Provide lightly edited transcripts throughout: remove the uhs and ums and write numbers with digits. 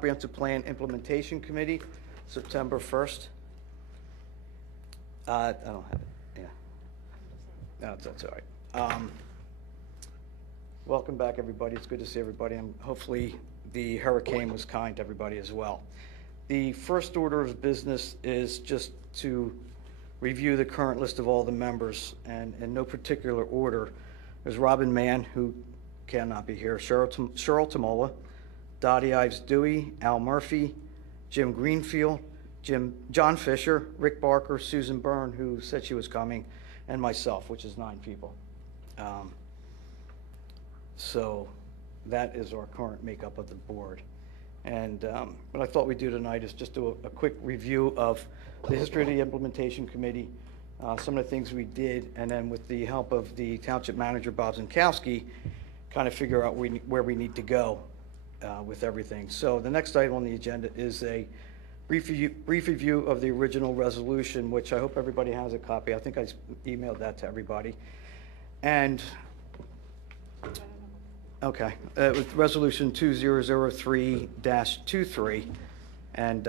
Comprehensive Plan Implementation Committee, September 1st. I don't have it, yeah. No, that's all right. Welcome back, everybody. It's good to see everybody, and hopefully the hurricane was kind to everybody as well. The first order of business is just to review the current list of all the members, and in no particular order. There's Robin Mann, who cannot be here, Cheryl Tamola, Dottie Ives Dewey, Al Murphy, Jim Greenfield, John Fisher, Rick Barker, Susan Byrne, who said she was coming, and myself, which is 9 people. So that is our current makeup of the board. And what I thought we'd do tonight is just do a quick review of the history of the implementation committee, some of the things we did, and then with the help of the township manager, Bob Zinkowski, kind of figure out where we need to go with everything. So the next item on the agenda is a brief review of the original resolution, which I hope everybody has a copy. I think I emailed that to everybody. And okay, with resolution 2003-23, and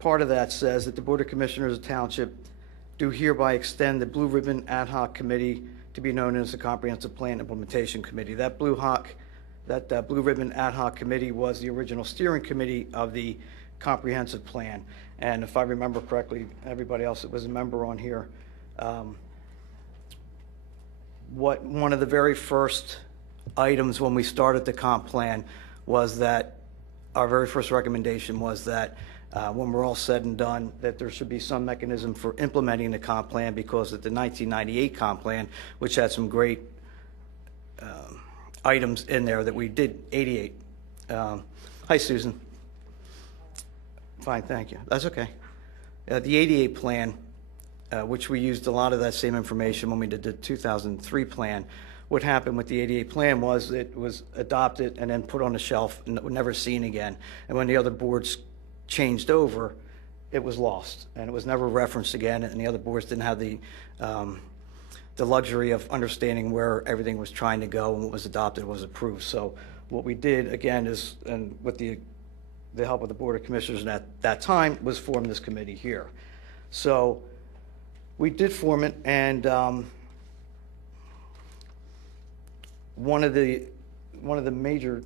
part of that says that the Board of Commissioners of Township do hereby extend the Blue Ribbon Ad Hoc Committee to be known as the Comprehensive Plan Implementation Committee. That Blue Ribbon Ad Hoc Committee was the original steering committee of the comprehensive plan. And if I remember correctly, everybody else that was a member on here, one of the very first items when we started the comp plan was that our very first recommendation was that when we're all said and done, that there should be some mechanism for implementing the comp plan, because of the 1998 comp plan, which had some great items in there that we did. 88. Hi, Susan. Fine, thank you. That's okay. The 88 plan, which we used a lot of that same information when we did the 2003 plan. What happened with the 88 plan was it was adopted and then put on the shelf and never seen again. And when the other boards changed over, it was lost and it was never referenced again. And the other boards didn't have the luxury of understanding where everything was trying to go and what was adopted was approved. So what we did again is, and with the help of the Board of Commissioners at that time, was form this committee here. So we did form it, and one of the major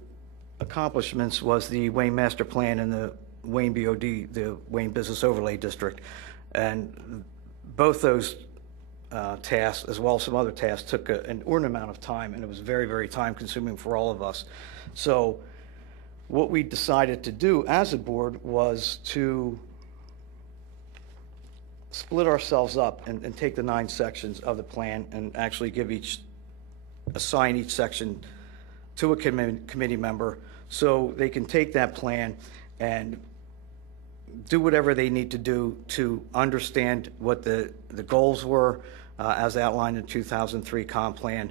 accomplishments was the Wayne Master Plan and the Wayne BOD, the Wayne Business Overlay District, and both those tasks, as well as some other tasks, took an inordinate amount of time, and it was very, very time consuming for all of us. So what we decided to do as a board was to split ourselves up and take the 9 sections of the plan and actually assign each section to a committee member, so they can take that plan and do whatever they need to do to understand what the goals were as outlined in 2003 comp plan,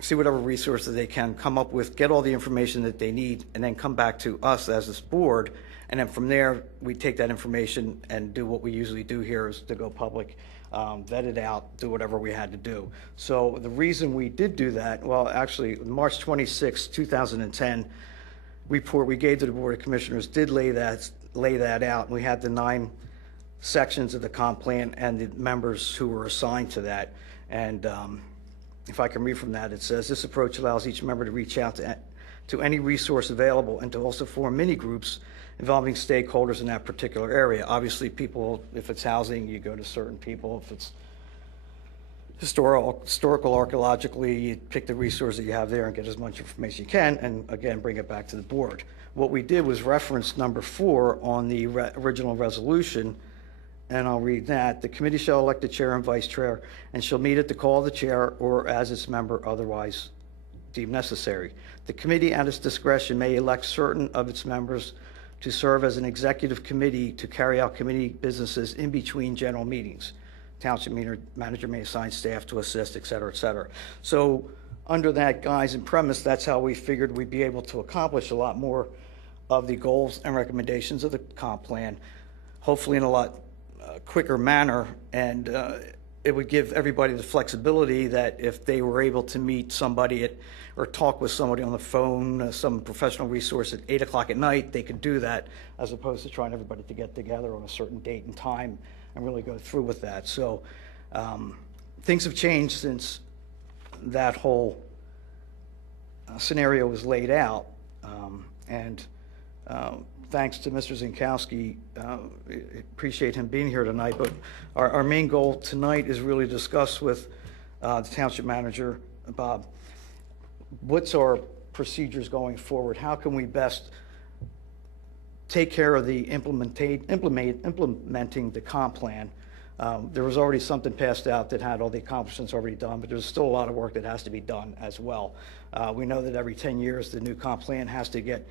see whatever resources they can come up with, get all the information that they need, and then come back to us as this board. And then from there, we take that information and do what we usually do here, is to go public, vet it out, do whatever we had to do. So the reason we did do that, well, actually, March 26, 2010, report we gave to the Board of Commissioners did lay that out. We had the 9 sections of the comp plan and the members who were assigned to that. And if I can read from that, it says, this approach allows each member to reach out to any resource available and to also form mini groups involving stakeholders in that particular area. Obviously, people, if it's housing, you go to certain people. If it's historical, archaeologically, you pick the resource that you have there and get as much information you can, and again, bring it back to the board. What we did was reference number 4 on the original resolution, and I'll read that. The committee shall elect the chair and vice chair and shall meet at the call of the chair or as its member otherwise deemed necessary. The committee at its discretion may elect certain of its members to serve as an executive committee to carry out committee businesses in between general meetings. Township manager may assign staff to assist, et cetera, et cetera. So under that guise and premise, that's how we figured we'd be able to accomplish a lot more of the goals and recommendations of the comp plan, hopefully in a lot quicker manner. And it would give everybody the flexibility that if they were able to meet somebody or talk with somebody on the phone, some professional resource at 8 o'clock at night, they could do that, as opposed to trying everybody to get together on a certain date and time and really go through with that. So things have changed since that whole scenario was laid out. And thanks to Mr. Zinkowski, appreciate him being here tonight, but our main goal tonight is really to discuss with the township manager, Bob, what's our procedures going forward? How can we best take care of the implementing the comp plan? There was already something passed out that had all the accomplishments already done, but there's still a lot of work that has to be done as well. We know that every 10 years, the new comp plan has to get,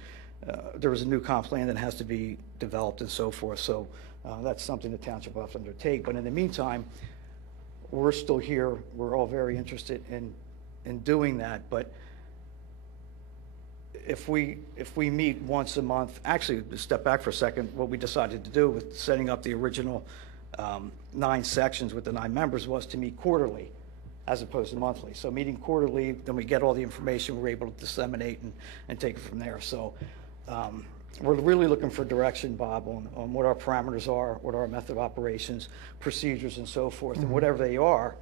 there was a new comp plan that has to be developed and so forth. So that's something the township will have to undertake. But in the meantime, we're still here. We're all very interested in doing that. But if we meet once a month, actually, to step back for a second, what we decided to do with setting up the original 9 sections with the 9 members was to meet quarterly as opposed to monthly. So meeting quarterly, then we get all the information, we're able to disseminate and take it from there. So we're really looking for direction, Bob, on what our parameters are, what our method of operations, procedures, and so forth. And whatever they are,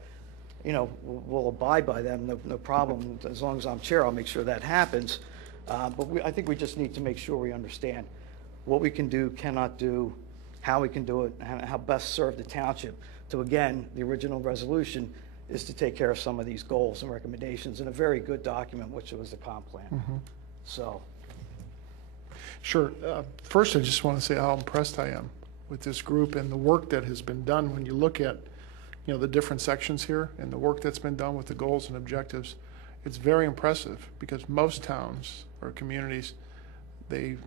you know, we'll abide by them, no problem. As long as I'm chair, I'll make sure that happens. But I think we just need to make sure we understand what we can do, cannot do, how we can do it, and how best serve the township. So again, the original resolution is to take care of some of these goals and recommendations in a very good document, which was the comp plan. So. Sure. First, I just want to say how impressed I am with this group and the work that has been done. When you look at, you know, the different sections here and the work that's been done with the goals and objectives, it's very impressive, because most towns or communities, they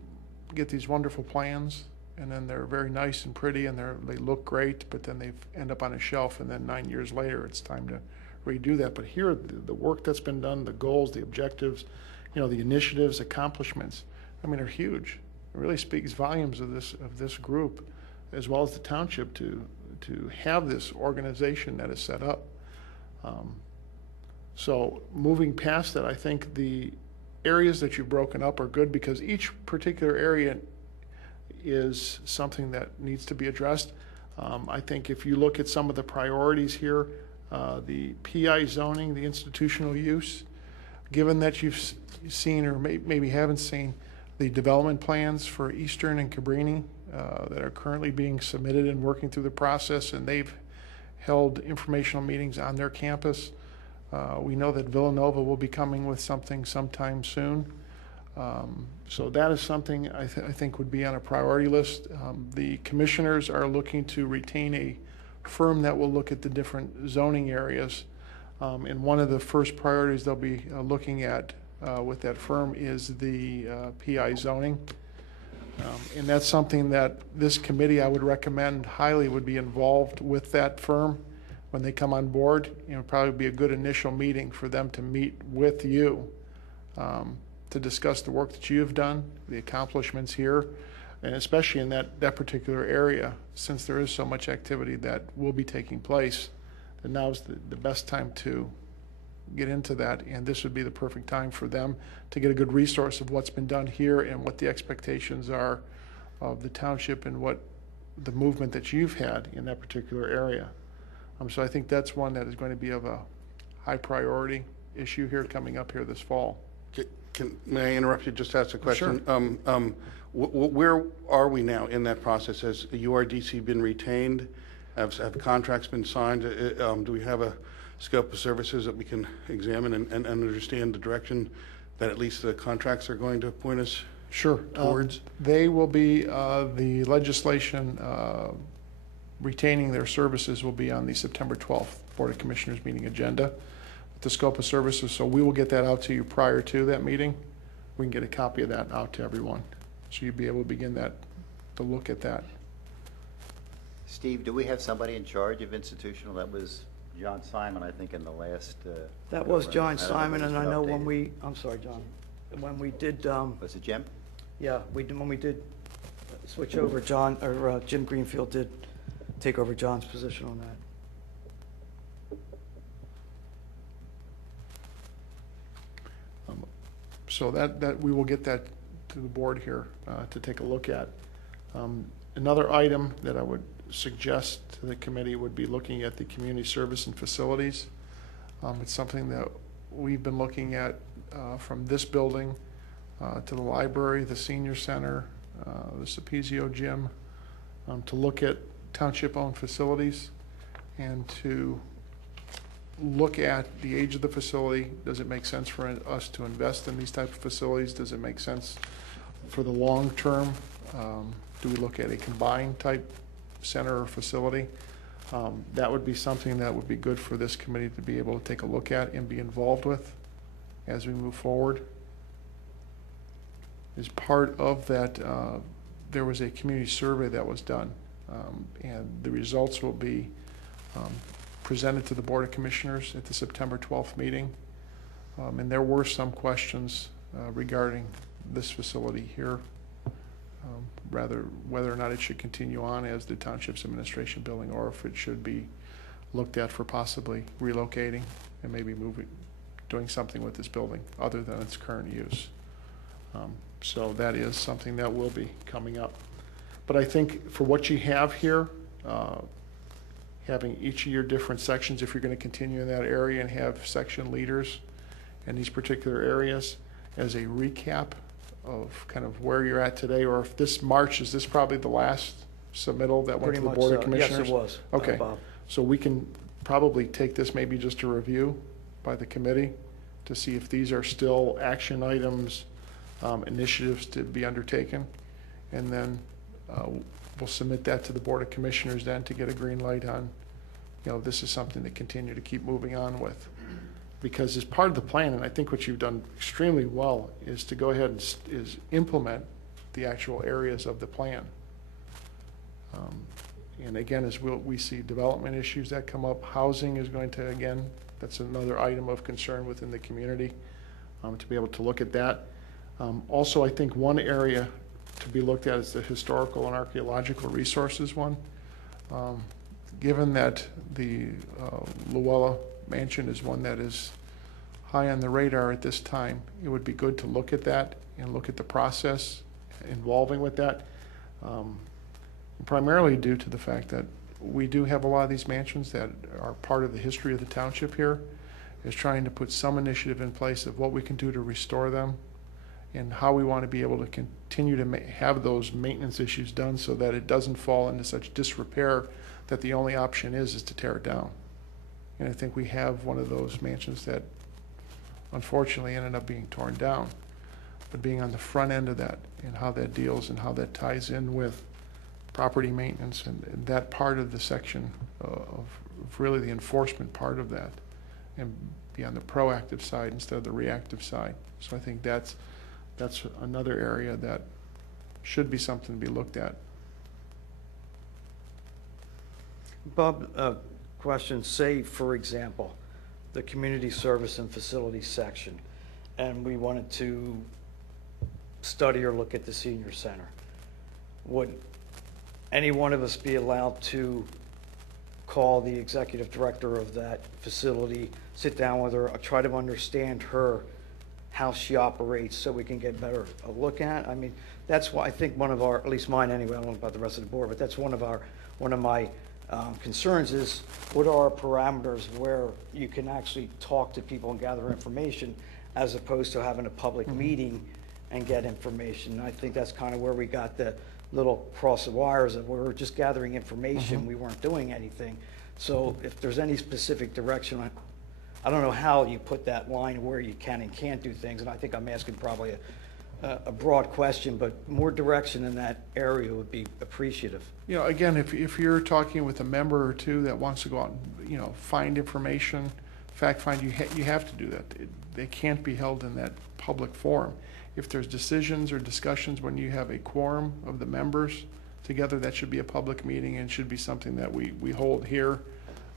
get these wonderful plans, and then they're very nice and pretty, and they look great, but then they end up on a shelf, and then 9 years later, it's time to redo that. But here, the work that's been done, the goals, the objectives, you know, the initiatives, accomplishments, I mean, are huge. It really speaks volumes of this group, as well as the township, to have this organization that is set up. So moving past that, I think the areas that you've broken up are good, because each particular area is something that needs to be addressed. I think if you look at some of the priorities here, the PI zoning, the institutional use, given that you've seen or maybe haven't seen the development plans for Eastern and Cabrini that are currently being submitted and working through the process, and they've held informational meetings on their campus. We know that Villanova will be coming with something sometime soon. So that is something I think would be on a priority list. The commissioners are looking to retain a firm that will look at the different zoning areas. And one of the first priorities they'll be looking at with that firm is the PI zoning. And that's something that this committee, I would recommend highly, would be involved with that firm when they come on board. You know, probably be a good initial meeting for them to meet with you to discuss the work that you have done, the accomplishments here, and especially in that particular area, since there is so much activity that will be taking place, then now is the best time to get into that, and this would be the perfect time for them to get a good resource of what's been done here and what the expectations are of the township and what the movement that you've had in that particular area. So I think that's one that is going to be of a high priority issue here coming up here this fall. May I interrupt you, just ask a question? Sure. Where are we now in that process? Has the URDC been retained? Have contracts been signed? Do we have a scope of services that we can examine and understand the direction that at least the contracts are going to point us towards? They will be, the legislation retaining their services will be on the September 12th Board of Commissioners meeting agenda. The scope of services, so we will get that out to you prior to that meeting. We can get a copy of that out to everyone, so you'll be able to begin to look at that. Steve, do we have somebody in charge of institutional? That was John Simon, I think, in the last. That was John Simon, and I know when we, I'm sorry, John, when we did. Was it Jim? Yeah, when we did switch over, Jim Greenfield did take over John's position on that. So that we will get that to the board here to take a look at. Another item that I would suggest to the committee would be looking at the community service and facilities. It's something that we've been looking at from this building to the library, the senior center, the Cpic gym, to look at township-owned facilities and to look at the age of the facility. Does it make sense for us to invest in these type of facilities? Does it make sense for the long term? Do we look at a combined type center or facility? That would be something that would be good for this committee to be able to take a look at and be involved with as we move forward. As part of that, there was a community survey that was done, and the results will be presented to the Board of Commissioners at the September 12th meeting. And there were some questions regarding this facility here, rather whether or not it should continue on as the Township's administration building, or if it should be looked at for possibly relocating and maybe doing something with this building other than its current use. So that is something that will be coming up. But I think for what you have here, having each of your different sections, if you're going to continue in that area and have section leaders in these particular areas, as a recap of kind of where you're at today, or if this March, is this probably the last submittal that went Pretty to the much Board of so. Commissioners? Yes, it was. Okay, Bob. so we can probably take this maybe just to review by the committee to see if these are still action items, initiatives to be undertaken. And then we'll submit that to the Board of Commissioners then to get a green light on, this is something to continue to keep moving on with. Because as part of the plan, and I think what you've done extremely well, is to go ahead and is implement the actual areas of the plan. And again, as we see development issues that come up, housing is going to, again, that's another item of concern within the community, to be able to look at that. Also, I think one area to be looked at is the historical and archaeological resources one. Given that the Luella Mansion is one that is high on the radar at this time, it would be good to look at that and look at the process involving with that. Primarily due to the fact that we do have a lot of these mansions that are part of the history of the township here, is trying to put some initiative in place of what we can do to restore them and how we want to be able to continue to have those maintenance issues done so that it doesn't fall into such disrepair that the only option is to tear it down. And I think we have one of those mansions that unfortunately ended up being torn down. But being on the front end of that and how that deals and how that ties in with property maintenance and that part of the section of really the enforcement part of that, and be on the proactive side instead of the reactive side. So I think that's another area that should be something to be looked at. Bob, question, say, for example, the community service and facilities section, and we wanted to study or look at the senior center. Would any one of us be allowed to call the executive director of that facility, sit down with her, try to understand her, how she operates, so we can get better a look at? I mean, that's why I think one of our, at least mine anyway, I don't know about the rest of the board, but that's one of my concerns is, what are our parameters where you can actually talk to people and gather information, as opposed to having a public meeting and get information? And I think that's kind of where we got the little cross the wires of, we were just gathering information, we weren't doing anything. So if there's any specific direction, I don't know how you put that line where you can and can't do things, and I think I'm asking probably a broad question, but more direction in that area would be appreciative. Again, if you're talking with a member or two that wants to go out and, find information, fact find, you have to do that. They can't be held in that public forum. If there's decisions or discussions when you have a quorum of the members together, that should be a public meeting and should be something that we hold here.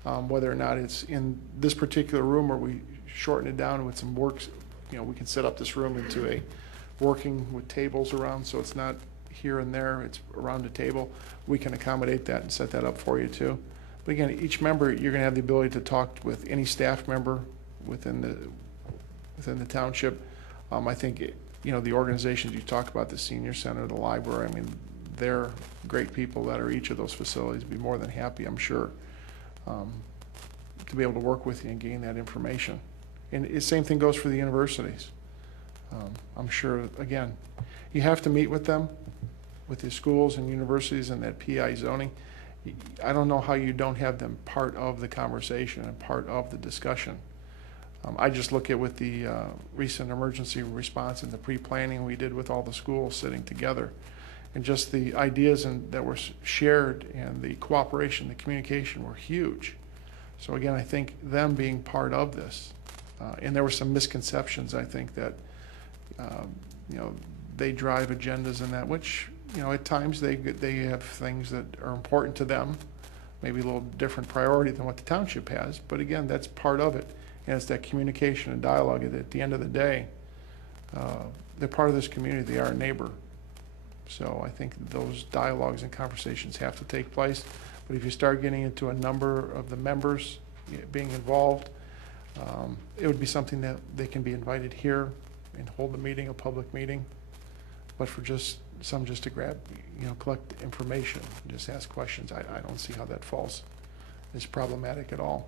Whether or not it's in this particular room or we shorten it down with some works, we can set up this room into a working with tables around, so it's not here and there, it's around a table. We can accommodate that and set that up for you too. But again, each member, you're going to have the ability to talk with any staff member within the township. I think, the organizations you talk about, the senior center, the library, I mean, they're great people that are each of those facilities, be more than happy, I'm sure, to be able to work with you and gain that information. And the same thing goes for the universities. I'm sure, again, you have to meet with them, with the schools and universities and that PI zoning. I don't know how you don't have them part of the conversation and part of the discussion. I just look at with the recent emergency response and the pre-planning we did with all the schools sitting together, and just the ideas that were shared and the cooperation, the communication were huge. So again, I think them being part of this, and there were some misconceptions, I think, that they drive agendas and that, which, at times they have things that are important to them, maybe a little different priority than what the township has, but again, that's part of it. And it's that communication and dialogue. At the end of the day, they're part of this community. They are a neighbor. So I think those dialogues and conversations have to take place. But if you start getting into a number of the members being involved, it would be something that they can be invited here and hold a meeting, a public meeting. But for just to grab, collect information, just ask questions, I don't see how that falls. It's problematic at all.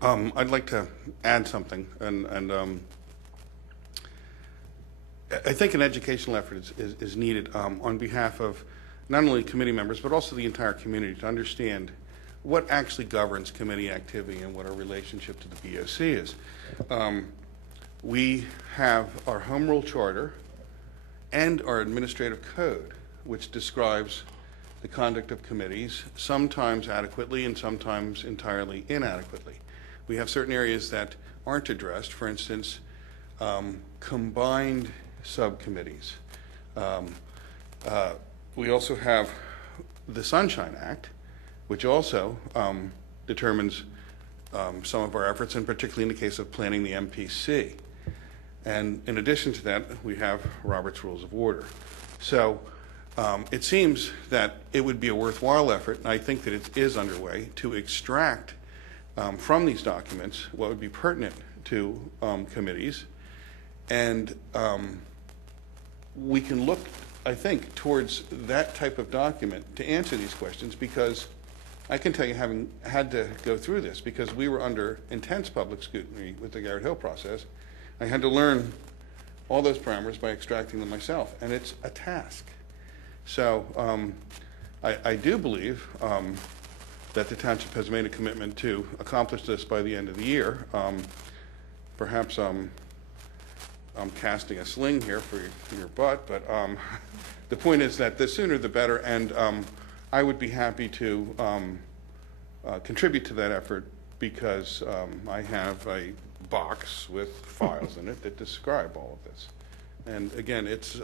I'd like to add something, and I think an educational effort is needed on behalf of not only committee members, but also the entire community to understand what actually governs committee activity and what our relationship to the BOC is. We have our home rule charter and our administrative code, which describes the conduct of committees, sometimes adequately and sometimes entirely inadequately. We have certain areas that aren't addressed, for instance, combined subcommittees. We also have the Sunshine Act, which also determines some of our efforts, and particularly in the case of planning the MPC. And in addition to that, we have Robert's Rules of Order. So it seems that it would be a worthwhile effort, and I think that it is underway, to extract from these documents what would be pertinent to committees. And we can look, I think, towards that type of document to answer these questions, because I can tell you, having had to go through this, because we were under intense public scrutiny with the Garrett Hill process, I had to learn all those parameters by extracting them myself, and it's a task. So I do believe that the township has made a commitment to accomplish this by the end of the year. Perhaps I'm casting a sling here for your butt, but the point is that the sooner the better, and I would be happy to contribute to that effort, because I have a box with files in it that describe all of this. And again, it's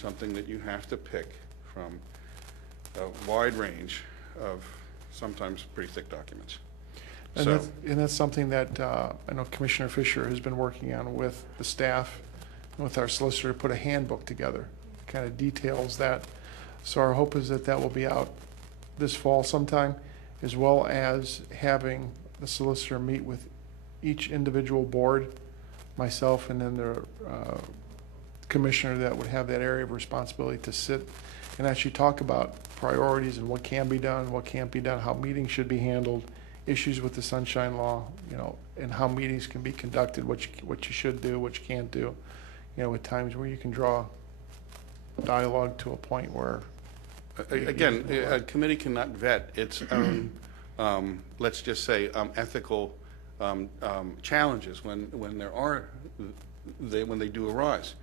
something that you have to pick from a wide range of sometimes pretty thick documents. And that's something that I know Commissioner Fisher has been working on with the staff and with our solicitor, to put a handbook together, kind of details that. So our hope is that that will be out this fall sometime, as well as having the solicitor meet with each individual board, myself, and then the commissioner that would have that area of responsibility to sit and actually talk about priorities and what can be done, what can't be done, how meetings should be handled, issues with the Sunshine Law, and how meetings can be conducted, what you should do, what you can't do, at times where you can draw dialogue to a point where. Again, a committee cannot vet its own, let's just say, ethical challenges when they do arise.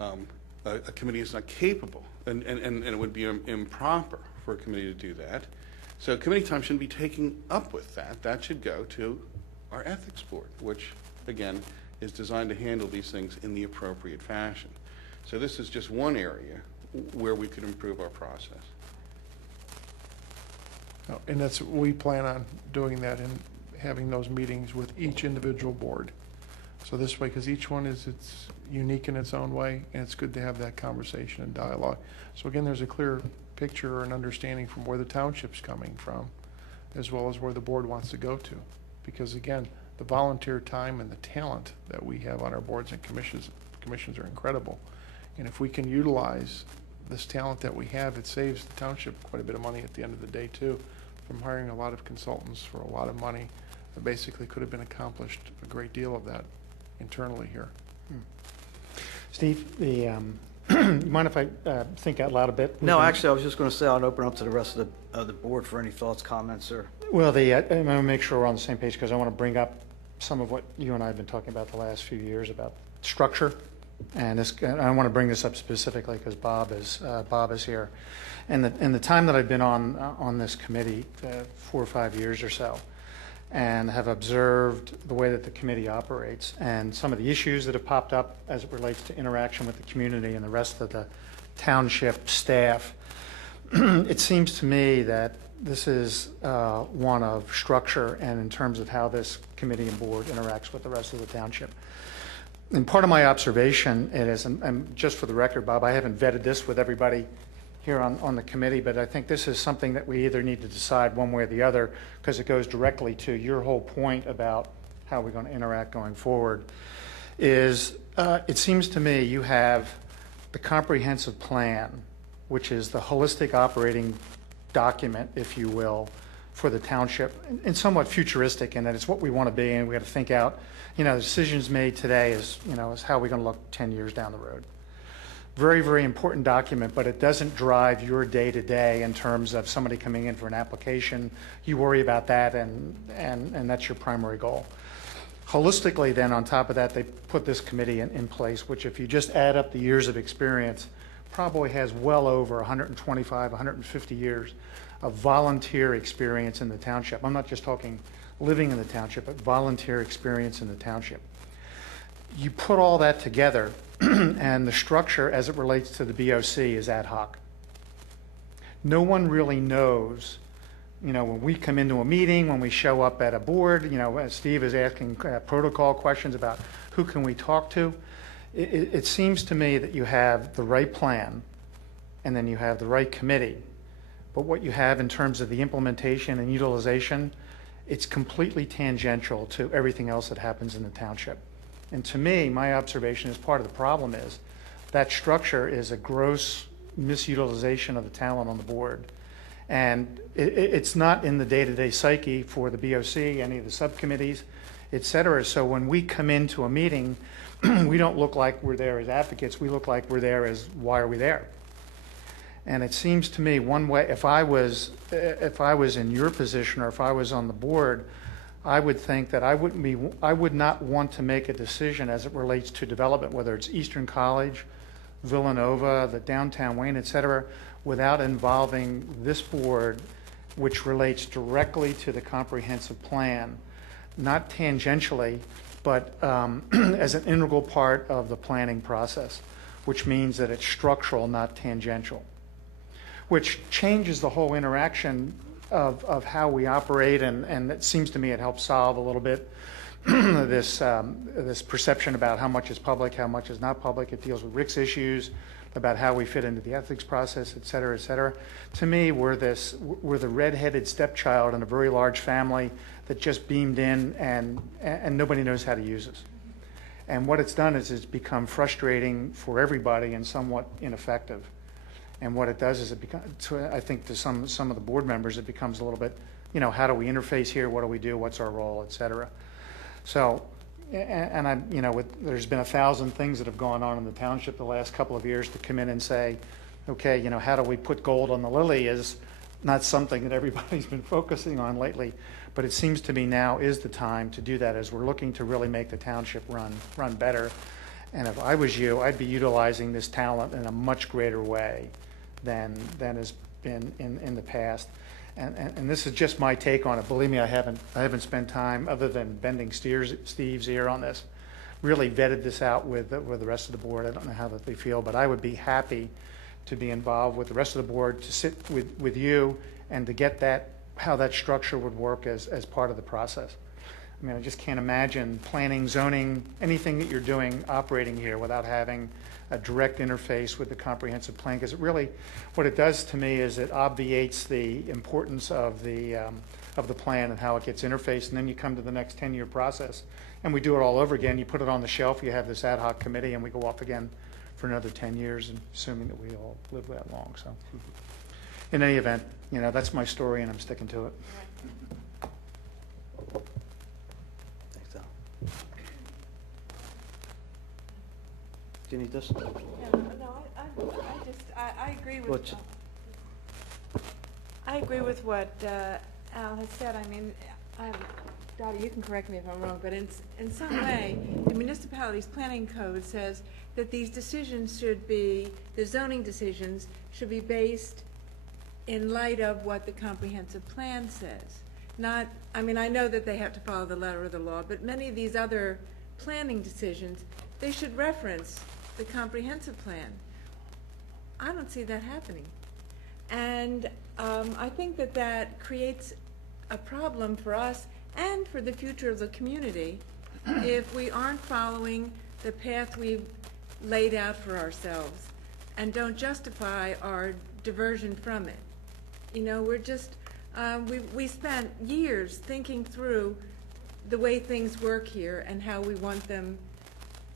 A committee is not capable, and it would be improper for a committee to do that. So committee time shouldn't be taken up with that. That should go to our ethics board, which, again, is designed to handle these things in the appropriate fashion. So this is just one area where we could improve our process. And we plan on doing that and having those meetings with each individual board. So this way, because each one it's unique in its own way, and it's good to have that conversation and dialogue. So again, there's a clear picture or an understanding from where the township's coming from, as well as where the board wants to go to. Because again, the volunteer time and the talent that we have on our boards and commissions are incredible. And if we can utilize this talent that we have, it saves the township quite a bit of money at the end of the day too, from hiring a lot of consultants for a lot of money that basically could have been accomplished, a great deal of that internally here. Steve, you mind if I think out loud a bit? No, actually, I was just going to say I'll open up to the rest of the board for any thoughts, comments, or... Well, I'm going to make sure we're on the same page because I want to bring up some of what you and I have been talking about the last few years about structure. And I want to bring this up specifically because Bob is here. And the time that I've been on this committee, 4 or 5 years or so, and have observed the way that the committee operates and some of the issues that have popped up as it relates to interaction with the community and the rest of the township staff, it seems to me that this is one of structure and in terms of how this committee and board interacts with the rest of the township. And part of my observation is, and just for the record, Bob, I haven't vetted this with everybody here on the committee, but I think this is something that we either need to decide one way or the other because it goes directly to your whole point about how we're going to interact going forward, is it seems to me you have the comprehensive plan, which is the holistic operating document, if you will, for the township, and somewhat futuristic in that it's what we want to be, and we got to think out, the decisions made today is how we're going to look 10 years down the road. Very, very important document, but it doesn't drive your day-to-day in terms of somebody coming in for an application. You worry about that, and that's your primary goal. Holistically, then, on top of that, they put this committee in place, which if you just add up the years of experience, probably has well over 125, 150 years of volunteer experience in the township. I'm not just talking living in the township, but volunteer experience in the township. You put all that together, and the structure as it relates to the BOC is ad hoc. No one really knows, when we come into a meeting, when we show up at a board, Steve is asking protocol questions about who can we talk to. It seems to me that you have the right plan, and then you have the right committee. But what you have in terms of the implementation and utilization, it's completely tangential to everything else that happens in the township. And to me, my observation is part of the problem is that structure is a gross misutilization of the talent on the board. And it's not in the day-to-day psyche for the BOC, any of the subcommittees, et cetera. So when we come into a meeting, we don't look like we're there as advocates. We look like we're there as, why are we there? And it seems to me one way, if I was in your position or if I was on the board, I would think that I would not want to make a decision as it relates to development, whether it's Eastern College, Villanova, the downtown Wayne, et cetera, without involving this board, which relates directly to the comprehensive plan, not tangentially, but as an integral part of the planning process, which means that it's structural, not tangential, which changes the whole interaction of how we operate, and it seems to me it helps solve a little bit this perception about how much is public, how much is not public. It deals with Rick's issues about how we fit into the ethics process, et cetera, et cetera. To me, we're the red-headed stepchild in a very large family that just beamed in, and nobody knows how to use us. And what it's done is it's become frustrating for everybody and somewhat ineffective. And what it does is I think to some of the board members, it becomes a little bit, how do we interface here? What do we do? What's our role, et cetera? So, and there's been 1,000 things that have gone on in the township the last couple of years to come in and say, okay, how do we put gold on the lily is not something that everybody's been focusing on lately. But it seems to me now is the time to do that as we're looking to really make the township run better. And if I was you, I'd be utilizing this talent in a much greater way than has been in the past. And this is just my take on it. Believe me, I haven't spent time, other than bending Steve's ear on this, really vetted this out with the rest of the board. I don't know how that they feel, but I would be happy to be involved with the rest of the board, to sit with you and to get how that structure would work as part of the process. I mean, I just can't imagine planning, zoning, anything that you're doing operating here without having a direct interface with the comprehensive plan, because what it does to me is it obviates the importance of the of the plan and how it gets interfaced, and then you come to the next 10-year process, and we do it all over again. You put it on the shelf, you have this ad hoc committee, and we go off again for another 10 years, and assuming that we all live that long. So in any event, that's my story, and I'm sticking to it. Thanks, Al. Do you need this? No, I agree with, Which- I agree with what Al has said. I mean, Dottie, you can correct me if I'm wrong, but in some way, the municipality's planning code says that these decisions should be, the zoning decisions should be based in light of what the comprehensive plan says. Not, I mean, I know that they have to follow the letter of the law, but many of these other planning decisions, they should reference the comprehensive plan. I don't see that happening. And I think that that creates a problem for us and for the future of the community if we aren't following the path we've laid out for ourselves and don't justify our diversion from it. We're just, we spent years thinking through the way things work here and how we want them,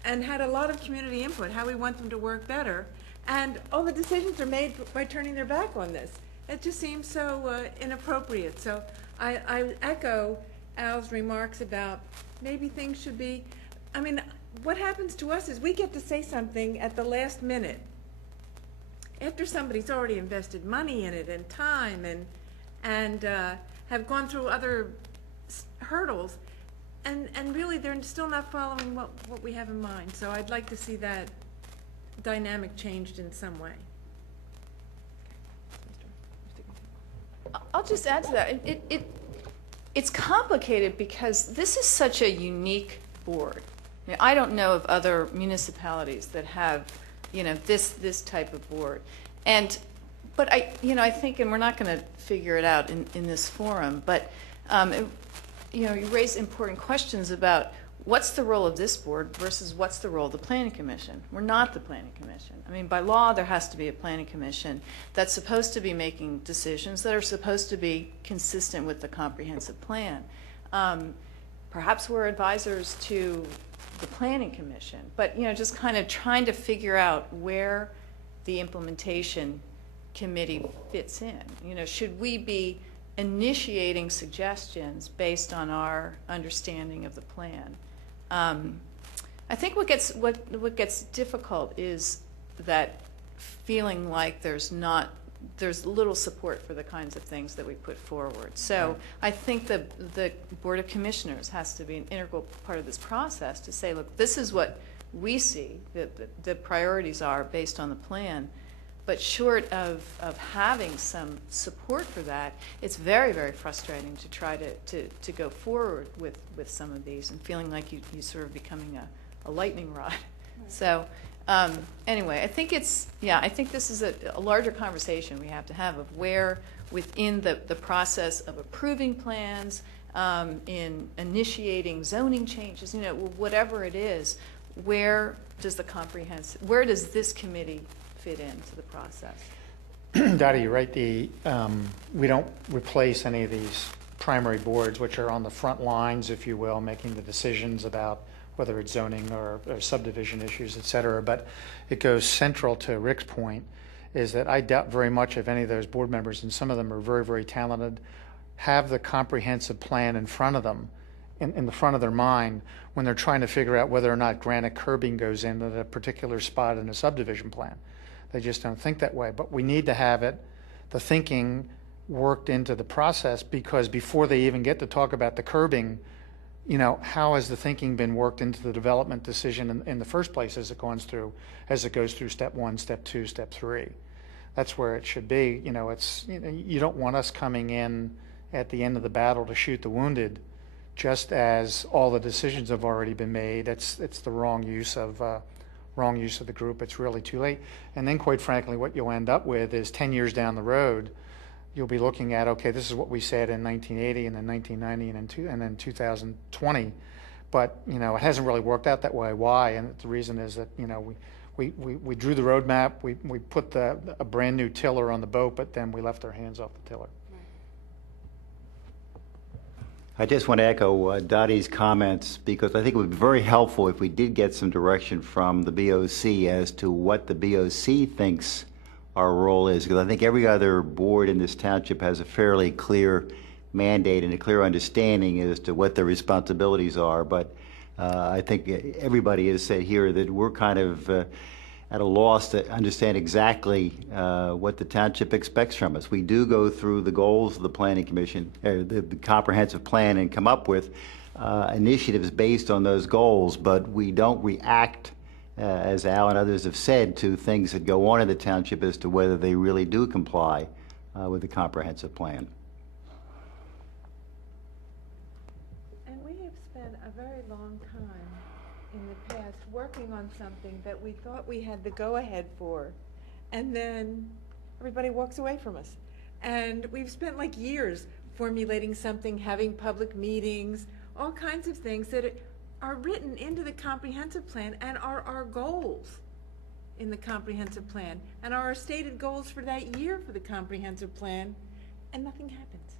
and had a lot of community input, how we want them to work better. And all the decisions are made by turning their back on this. It just seems so inappropriate. So I echo Al's remarks about maybe things should be, I mean, what happens to us is we get to say something at the last minute, after somebody's already invested money in it and time and have gone through other hurdles, and really they're still not following what we have in mind. So I'd like to see that dynamic changed in some way. I'll just add to that. It's complicated because this is such a unique board. I mean, I don't know of other municipalities that have, this type of board. But I think, and we're not going to figure it out in this forum, but you raise important questions about what's the role of this board versus what's the role of the Planning Commission. We're not the Planning Commission. I mean, by law, there has to be a Planning Commission that's supposed to be making decisions that are supposed to be consistent with the comprehensive plan. Perhaps we're advisors to the Planning Commission, but just kind of trying to figure out where the implementation committee fits in. Should we be initiating suggestions based on our understanding of the plan? I think what gets difficult is that feeling like there's little support for the kinds of things that we put forward. So I think the Board of Commissioners has to be an integral part of this process to say, look, this is what we see the priorities are based on the plan. But short of having some support for that, it's very, very frustrating to try to go forward with some of these and feeling like you sort of becoming a lightning rod. Right. So anyway, I think this is a larger conversation we have to have of where within the process of approving plans, in initiating zoning changes, whatever it is, where does this committee fit into the process? Dottie, you're right. We don't replace any of these primary boards, which are on the front lines, if you will, making the decisions about whether it's zoning or subdivision issues, et cetera. But it goes central to Rick's point, is that I doubt very much if any of those board members, and some of them are very, very talented, have the comprehensive plan in front of them, in the front of their mind, when they're trying to figure out whether or not granite curbing goes in at a particular spot in a subdivision plan. They just don't think that way. But we need to have the thinking worked into the process, because before they even get to talk about the curbing, how has the thinking been worked into the development decision in the first place as it goes through step 1, step 2, step 3. That's where it should be. You don't want us coming in at the end of the battle to shoot the wounded, just as all the decisions have already been made. It's the wrong use of the group. It's really too late. And then, quite frankly, what you'll end up with is 10 years down the road, you'll be looking at, okay, this is what we said in 1980 and then 1990 and then 2020, but it hasn't really worked out that way. Why? And the reason is that we drew the roadmap, we put a brand new tiller on the boat, but then we left our hands off the tiller. I just want to echo Dottie's comments, because I think it would be very helpful if we did get some direction from the BOC as to what the BOC thinks our role is, because I think every other board in this township has a fairly clear mandate and a clear understanding as to what their responsibilities are. But I think everybody has said here that we're kind of at a loss to understand exactly what the township expects from us. We do go through the goals of the Planning Commission, the comprehensive plan, and come up with initiatives based on those goals, but we don't react, as Al and others have said, to things that go on in the township as to whether they really do comply with the comprehensive plan. And we have spent a very long time in the past working on something that we thought we had the go-ahead for, and then everybody walks away from us. And we've spent like years formulating something, having public meetings, all kinds of things that are written into the comprehensive plan and are our goals in the comprehensive plan and are our stated goals for that year for the comprehensive plan, and nothing happens.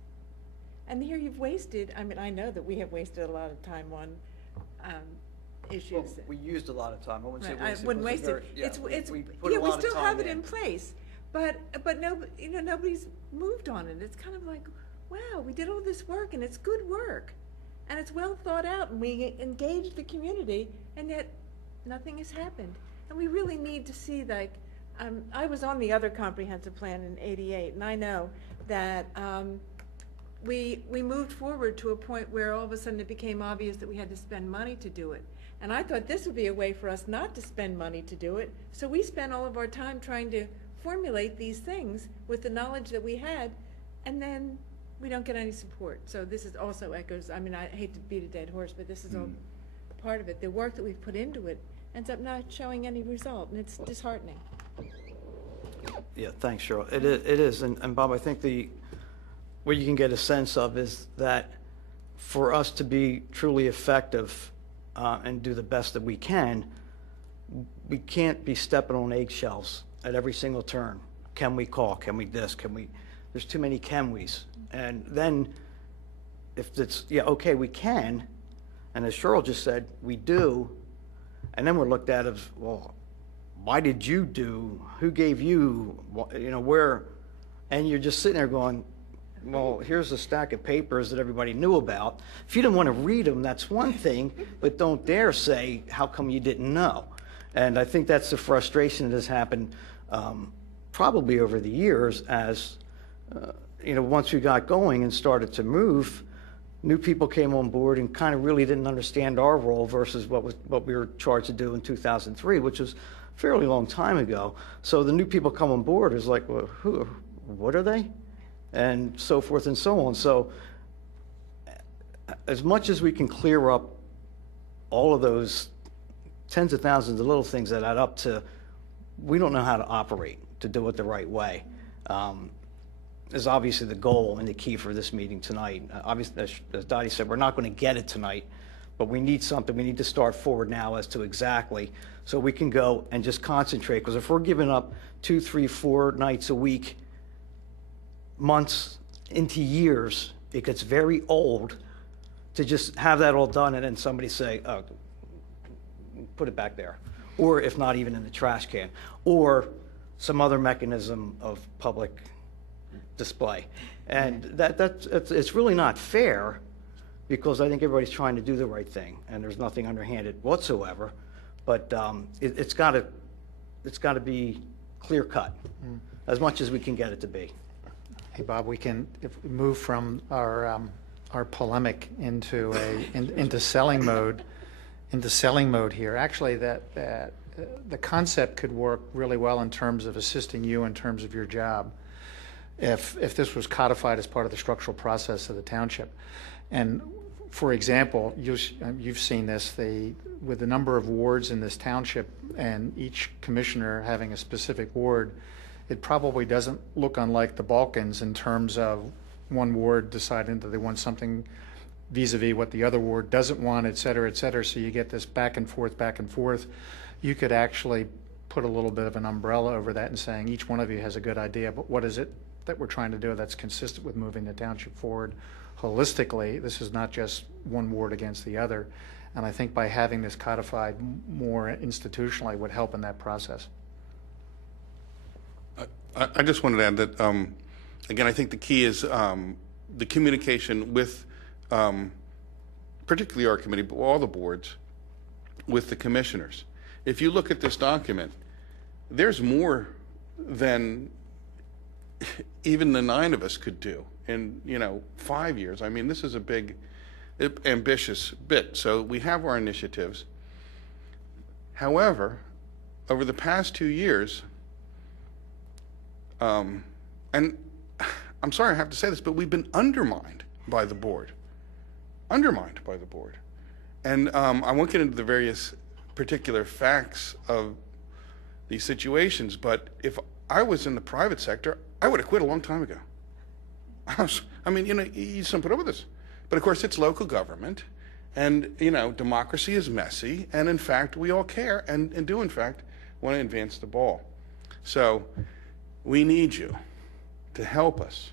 And here you've wasted, I mean, I know that we have wasted a lot of time on issues. Well, we used a lot of time. I wouldn't say Right, I wasted. wouldn't Wasn't waste very- it. yeah, It's, we put a yeah, we lot of still time have it in place, but nobody's moved on it. It's kind of like, wow, we did all this work, and it's good work, and it's well thought out, and we engaged the community, and yet nothing has happened. And we really need to see, like, I was on the other comprehensive plan in '88, and I know that we moved forward to a point where all of a sudden it became obvious that we had to spend money to do it. And I thought this would be a way for us not to spend money to do it. So we spent all of our time trying to formulate these things with the knowledge that we had, and then we don't get any support. So this is also echoes, I mean, I hate to beat a dead horse, but this is all part of it. The work that we've put into it ends up not showing any result, and it's disheartening. Yeah, thanks, Cheryl. It is, and Bob, I think what you can get a sense of is that for us to be truly effective and do the best that we can't be stepping on eggshells at every single turn. Can we call? Can we this? Can we? There's too many can we's. And then if it's, yeah, okay, we can, and as Cheryl just said, we do, and then we're looked at as, well, why did you do? Who gave you? Where? And you're just sitting there going, well, here's a stack of papers that everybody knew about. If you didn't want to read them, that's one thing, but don't dare say, how come you didn't know? And I think that's the frustration that has happened probably over the years as, once we got going and started to move, new people came on board and kind of really didn't understand our role versus what we were charged to do in 2003, which was a fairly long time ago. So the new people come on board is like, well, what are they? And so forth and so on. So as much as we can clear up all of those tens of thousands of little things that add up to, we don't know how to operate to do it the right way, is obviously the goal and the key for this meeting tonight. Obviously, as Dottie said, we're not going to get it tonight, but we need something. We need to start forward now as to exactly, so we can go and just concentrate. Because if we're giving up 2, 3, 4 nights a week, months into years, it gets very old to just have that all done and then somebody say, oh, put it back there. Or if not, even in the trash can. Or some other mechanism of public display. And it's really not fair, because I think everybody's trying to do the right thing and there's nothing underhanded whatsoever. But it's got to be clear cut as much as we can get it to be. Hey, Bob, if we move from our polemic into selling mode, here. Actually, that the concept could work really well in terms of assisting you in terms of your job, if this was codified as part of the structural process of the township. And for example, you've seen this, with the number of wards in this township and each commissioner having a specific ward, it probably doesn't look unlike the Balkans in terms of one ward deciding that they want something vis-a-vis what the other ward doesn't want, et cetera, so you get this back and forth. You could actually put a little bit of an umbrella over that and saying each one of you has a good idea, but what does it that we're trying to do that's consistent with moving the township forward holistically. This is not just one ward against the other. And I think by having this codified more institutionally would help in that process. I just wanted to add that, again, I think the key is the communication with, particularly our committee, but all the boards, with the commissioners. If you look at this document, there's more than even the 9 of us could do in 5 years. I mean, this is a big, ambitious bit. So we have our initiatives. However, over the past 2 years, and I'm sorry I have to say this, but we've been undermined by the board. Undermined by the board. And I won't get into the various particular facts of these situations, but if I was in the private sector, I would have quit a long time ago. I mean, you just don't put up with this. But of course, it's local government, and democracy is messy, and in fact, we all care, and do in fact want to advance the ball. So we need you to help us.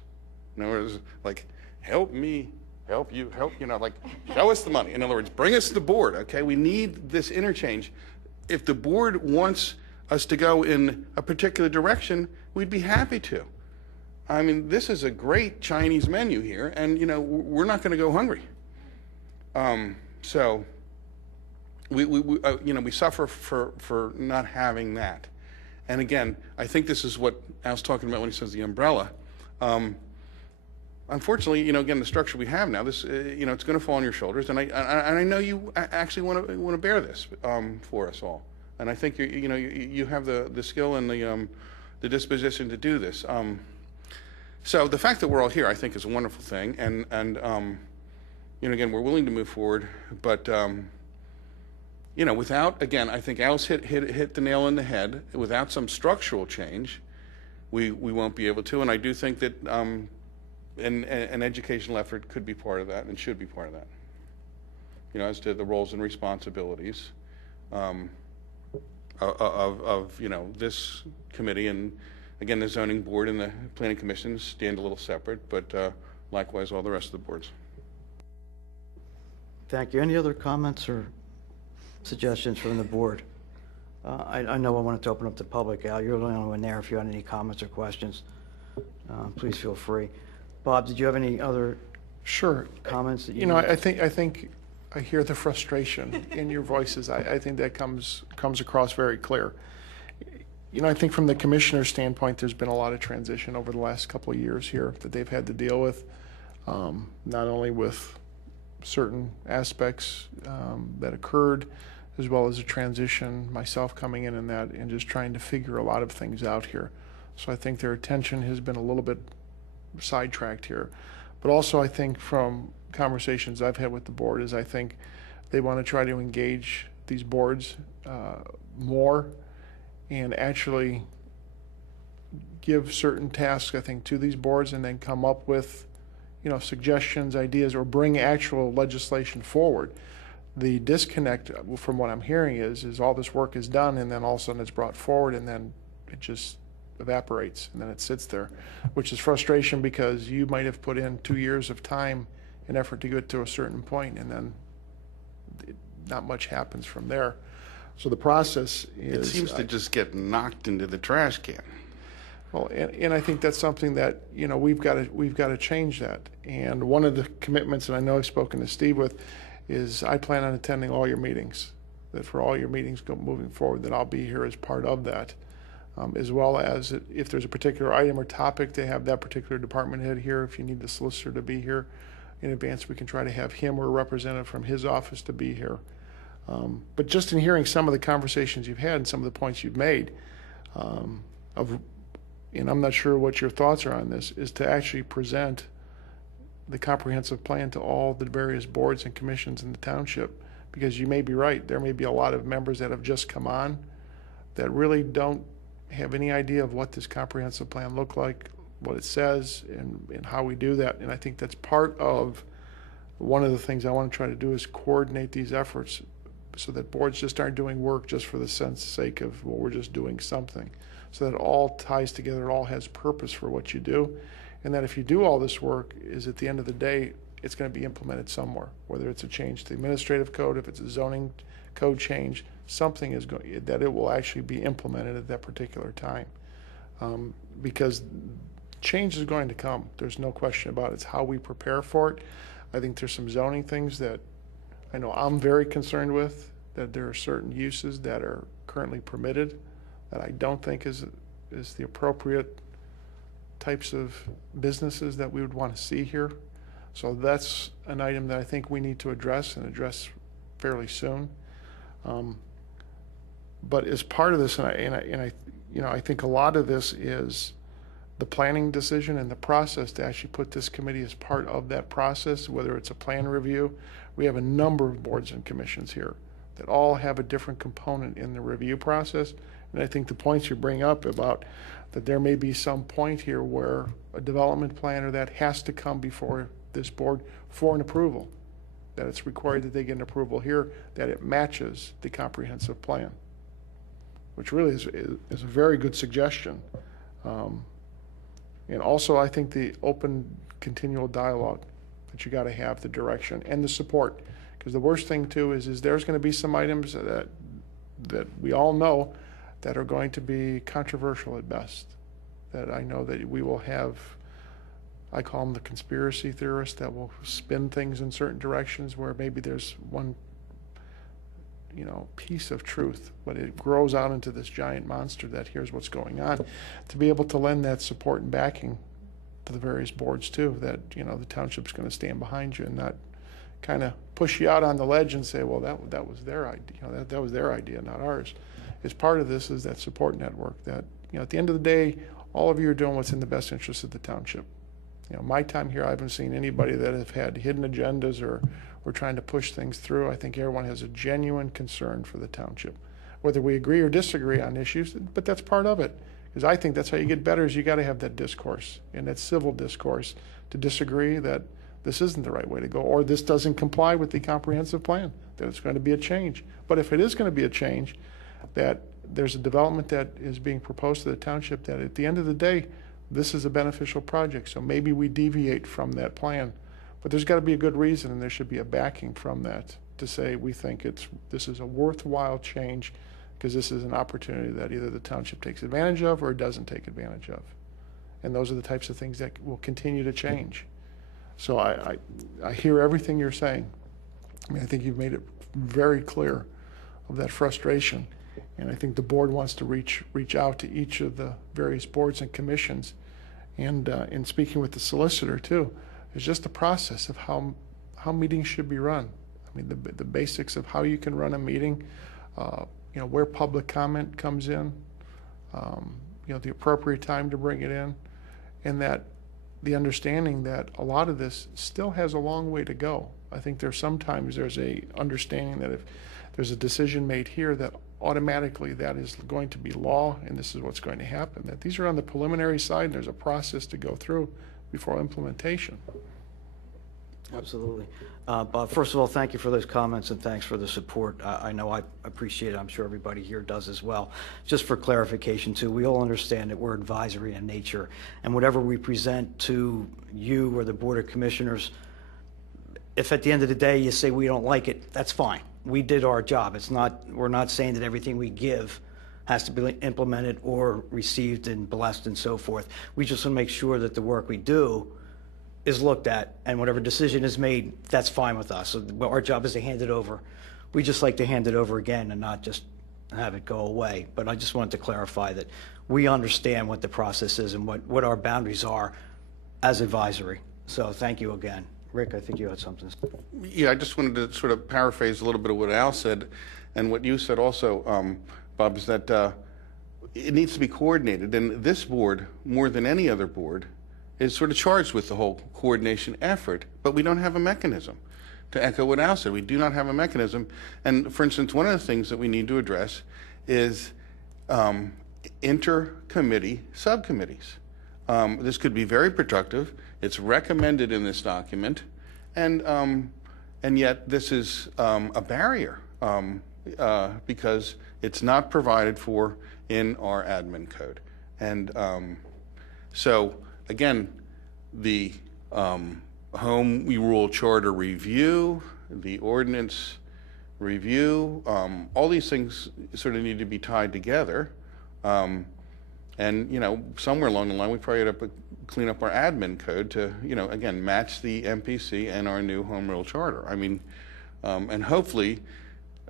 In other words, like, help me, help you, like, show us the money. In other words, bring us the board, okay? We need this interchange. If the board wants us to go in a particular direction, we'd be happy to. I mean, this is a great Chinese menu here, and, we're not going to go hungry. So we suffer for not having that. And again, I think this is what Al's talking about when he says the umbrella. Unfortunately, again, the structure we have now, this, it's going to fall on your shoulders, and I know you actually want to bear this for us all, and I think you have the skill and the disposition to do this. So the fact that we're all here, I think, is a wonderful thing, and again, we're willing to move forward, but without, again, I think Al's hit the nail on the head. Without some structural change, we won't be able to, and I do think that an educational effort could be part of that and should be part of that, as to the roles and responsibilities of this committee, and again, the zoning board and the planning commission stand a little separate, but likewise all the rest of the boards. Thank you. Any other comments or suggestions from the board? I know I wanted to open up the public. Al, you're the only one there. If you had any comments or questions, please feel free. Bob, did you have any other Sure. comments that you I think I hear the frustration in your voices. I think that comes across very clear. I think from the commissioner's standpoint, there's been a lot of transition over the last couple of years here that they've had to deal with, not only with certain aspects that occurred, as well as a transition, myself coming in and that, and just trying to figure a lot of things out here. So I think their attention has been a little bit sidetracked here. But also I think from conversations I've had with the board is I think they want to try to engage these boards more and actually give certain tasks, I think, to these boards, and then come up with suggestions, ideas, or bring actual legislation forward. The disconnect from what I'm hearing is all this work is done, and then all of a sudden it's brought forward, and then it just evaporates, and then it sits there, which is frustration because you might have put in 2 years of time and effort to get to a certain point, and then not much happens from there. So the process is... It seems to just get knocked into the trash can. Well, and I think that's something that, we've got to change that. And one of the commitments, and I know I've spoken to Steve with, is I plan on attending all your meetings, that for all your meetings moving forward, that I'll be here as part of that. As well as if there's a particular item or topic, to have that particular department head here. If you need the solicitor to be here in advance, we can try to have him or a representative from his office to be here. But just in hearing some of the conversations you've had and some of the points you've made, and I'm not sure what your thoughts are on this, is to actually present the comprehensive plan to all the various boards and commissions in the township, because you may be right. There may be a lot of members that have just come on that really don't have any idea of what this comprehensive plan look like, what it says, and how we do that. And I think that's part of one of the things I want to try to do is coordinate these efforts so that boards just aren't doing work just for the sake of, well, we're just doing something. So that it all ties together, it all has purpose for what you do. And that if you do all this work, is at the end of the day, it's going to be implemented somewhere, whether it's a change to the administrative code, if it's a zoning code change, something is going, that it will actually be implemented at that particular time. Because change is going to come. There's no question about it. It's how we prepare for it. I think there's some zoning things that I know I'm very concerned with, that there are certain uses that are currently permitted that I don't think is the appropriate types of businesses that we would want to see here. So that's an item that I think we need to address and address fairly soon. But as part of this, I think a lot of this is the planning decision and the process to actually put this committee as part of that process, whether it's a plan review. We have a number of boards and commissions here that all have a different component in the review process. And I think the points you bring up about that there may be some point here where a development plan or that has to come before this board for an approval, that it's required that they get an approval here, that it matches the comprehensive plan, which really is a very good suggestion. And also, I think the open, continual dialogue that you got to have, the direction and the support, because the worst thing too is there's going to be some items that we all know that are going to be controversial at best. That I know that we will have, I call them the conspiracy theorists, that will spin things in certain directions where maybe there's one, piece of truth, but it grows out into this giant monster that here's what's going on. To be able to lend that support and backing to the various boards too, that, the township's going to stand behind you and not kind of push you out on the ledge and say, well, that was their idea, that was their idea, not ours. As part of this is that support network that, at the end of the day, all of you are doing what's in the best interest of the township. My time here, I haven't seen anybody that have had hidden agendas or we're trying to push things through. I think everyone has a genuine concern for the township, whether we agree or disagree on issues, but that's part of it. Because I think that's how you get better, is you got to have that discourse, and that civil discourse to disagree that this isn't the right way to go, or this doesn't comply with the comprehensive plan, that it's going to be a change. But if it is going to be a change, that there's a development that is being proposed to the township that at the end of the day, this is a beneficial project, so maybe we deviate from that plan. But there's got to be a good reason, and there should be a backing from that to say we think this is a worthwhile change because this is an opportunity that either the township takes advantage of or doesn't take advantage of. And those are the types of things that will continue to change. So I hear everything you're saying. I think you've made it very clear of that frustration. And I think the board wants to reach out to each of the various boards and commissions. And in speaking with the solicitor too, it's just the process of how meetings should be run. The basics of how you can run a meeting, where public comment comes in, the appropriate time to bring it in, and that the understanding that a lot of this still has a long way to go. I think there's a understanding that if there's a decision made here that automatically that is going to be law and this is what's going to happen, that these are on the preliminary side and there's a process to go through before implementation. Absolutely. Bob, first of all, thank you for those comments and thanks for the support. I know I appreciate it. I'm sure everybody here does as well. Just for clarification too, we all understand that we're advisory in nature, and whatever we present to you or the Board of Commissioners, if at the end of the day you say we don't like it, that's fine. We did our job. We're not saying that everything we give has to be implemented or received and blessed and so forth. We just want to make sure that the work we do is looked at, and whatever decision is made, that's fine with us. So our job is to hand it over. We just like to hand it over again and not just have it go away. But I just wanted to clarify that we understand what the process is and what our boundaries are as advisory. So thank you again. Rick, I think you had something. Yeah, I just wanted to sort of paraphrase a little bit of what Al said and what you said also, Bob, is that it needs to be coordinated. And this board, more than any other board, is sort of charged with the whole coordination effort, but we don't have a mechanism. To echo what Al said, we do not have a mechanism. And for instance, one of the things that we need to address is inter-committee subcommittees. This could be very productive. It's recommended in this document, and yet this is a barrier. because it's not provided for in our admin code. And so, again, the home rule charter review, the ordinance review, all these things sort of need to be tied together. And, you know, somewhere along the line, we probably have to clean up our admin code to, you know, again, match the MPC and our new home rule charter. I mean, and hopefully,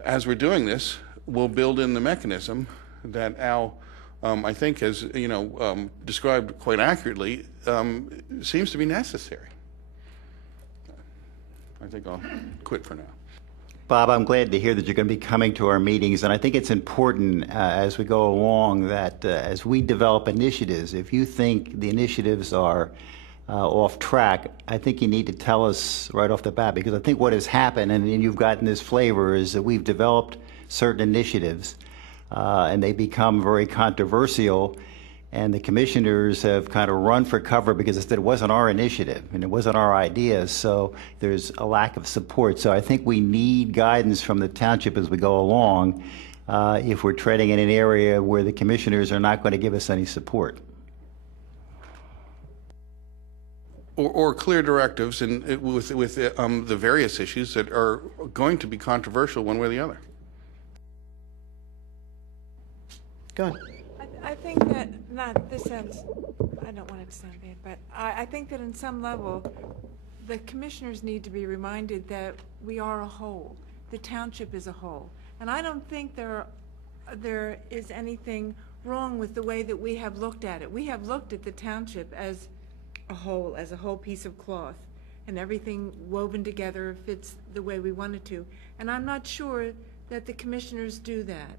as we're doing this, we'll build in the mechanism that Al, I think, has, you know, described quite accurately, seems to be necessary. I think I'll quit for now. Bob, I'm glad to hear that you're going to be coming to our meetings, and I think it's important as we go along that as we develop initiatives, if you think the initiatives are off track, I think you need to tell us right off the bat, because I think what has happened, and you've gotten this flavor, is that we've developed certain initiatives and they become very controversial, and the commissioners have kind of run for cover because it wasn't our initiative and it wasn't our idea, so there's a lack of support. So I think we need guidance from the township as we go along if we're treading in an area where the commissioners are not going to give us any support. Or clear directives and with the various issues that are going to be controversial one way or the other. Go ahead. I think that, this sounds, I don't want it to sound bad, but I think that in some level, the commissioners need to be reminded that we are a whole. The township is a whole. And I don't think there is anything wrong with the way that we have looked at it. We have looked at the township as a whole piece of cloth, and everything woven together fits the way we want it to. And I'm not sure that the commissioners do that.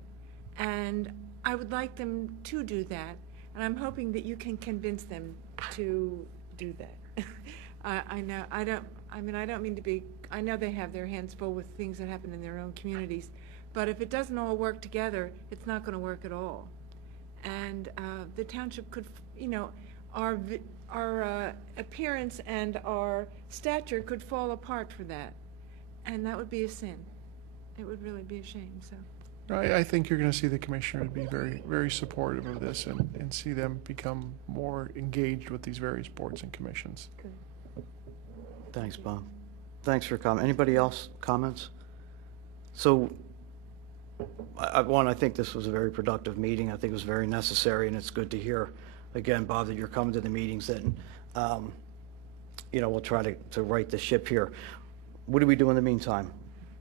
And I would like them to do that, and I'm hoping that you can convince them to do that. I don't mean to be, I know they have their hands full with things that happen in their own communities, but if it doesn't all work together, it's not going to work at all. And the township could, you know, our appearance and our stature could fall apart for that, and that would be a sin. It would really be a shame, so. I think you're going to see the commissioners be very, very supportive of this and see them become more engaged with these various boards and commissions. Good. Thanks, Bob. Thanks for comment. Anybody else comments? So, I think this was a very productive meeting. I think it was very necessary, and it's good to hear, again, Bob, that you're coming to the meetings. That, you know, we'll try to right the ship here. What do we do in the meantime?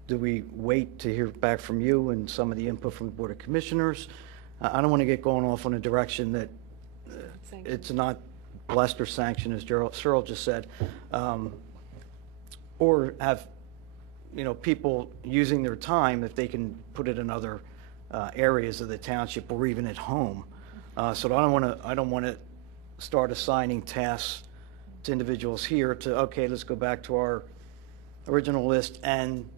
Do we wait to hear back from you and some of the input from the Board of Commissioners? I don't want to get going off on a direction that it's not blessed or sanctioned, as Cyril just said, or have, you know, people using their time if they can put it in other areas of the township or even at home. So I don't want to start assigning tasks to individuals here to, okay, let's go back to our original list and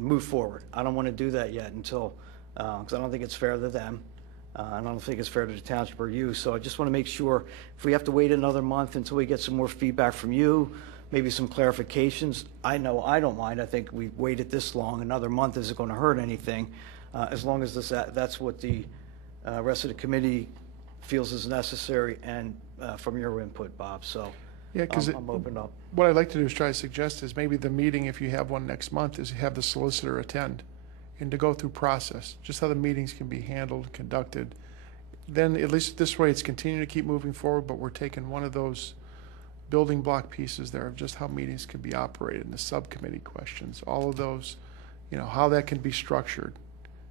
move forward. I don't want to do that yet until, because I don't think it's fair to them. I don't think it's fair to the township or you. So I just want to make sure if we have to wait another month until we get some more feedback from you, maybe some clarifications. I know I don't mind. I think we've waited this long. Another month isn't going to hurt anything, as long as that's what the rest of the committee feels is necessary, and from your input, Bob. So Yeah, because I'm open up. what I'd like to do is try to suggest is maybe the meeting, if you have one next month, is have the solicitor attend and to go through process, just how the meetings can be handled, conducted. Then at least this way it's continuing to keep moving forward, but we're taking one of those building block pieces there of just how meetings can be operated and the subcommittee questions, all of those, you know, how that can be structured,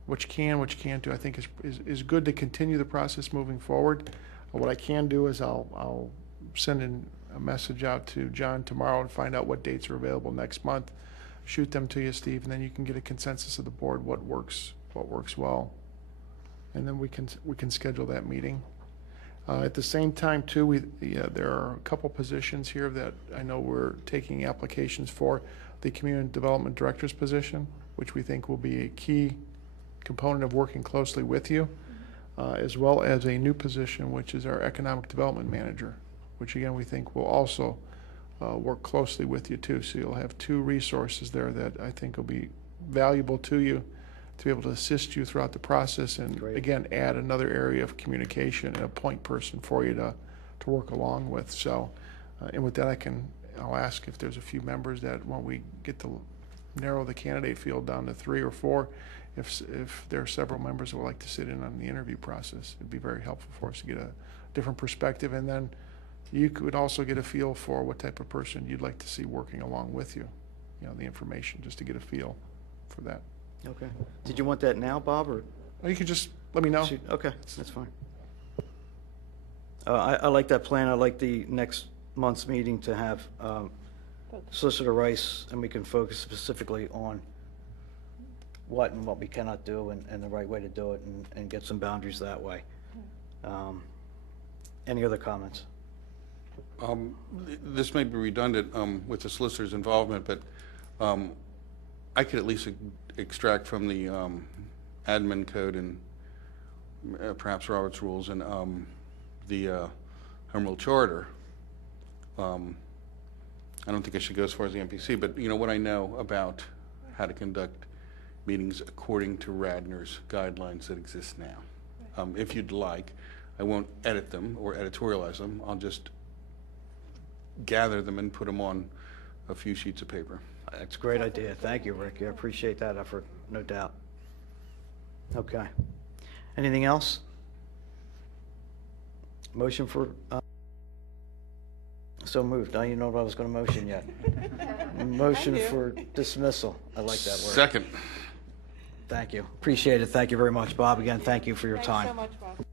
what you can't do, I think is good to continue the process moving forward. What I can do is I'll send in a message out to John tomorrow and find out what dates are available next month. Shoot them to you, Steve, and then you can get a consensus of the board what works well, and then we can schedule that meeting. At the same time, too, there are a couple positions here that I know we're taking applications for. The Community Development Director's position, which we think will be a key component of working closely with you, as well as a new position, which is our Economic Development Manager, which again we think will also work closely with you too. So you'll have two resources there that I think will be valuable to you, to be able to assist you throughout the process, and Great. again, add another area of communication and a point person for you to work along with. So, and with that, I'll ask if there's a few members that when we get to narrow the candidate field down to 3 or 4, if there are several members that would like to sit in on the interview process, it'd be very helpful for us to get a different perspective, and then you could also get a feel for what type of person you'd like to see working along with you, the information, just to get a feel for that. Okay. Did you want that now, Bob, or? Or you could just let me know. Okay, that's fine. I like that plan. I like the next month's meeting to have Solicitor Rice, and we can focus specifically on what and what we cannot do, and the right way to do it, and get some boundaries that way. Any other comments? This may be redundant with the solicitor's involvement, but I could at least extract from the admin code and perhaps Robert's rules and the Home Rule Charter. I don't think I should go as far as the MPC, but what I know about how to conduct meetings according to Radnor's guidelines that exist now. If you'd like, I won't edit them or editorialize them. I'll just gather them and put them on a few sheets of paper. That's a great idea. Thank you, Rick. I appreciate that effort, no doubt. Okay. Anything else? Motion for, so moved. I didn't know what I was going to motion yet. Motion for dismissal. I like that word. Second. Thank you. Appreciate it. Thank you very much, Bob. Again, thank you for your Thanks time. so much, Bob.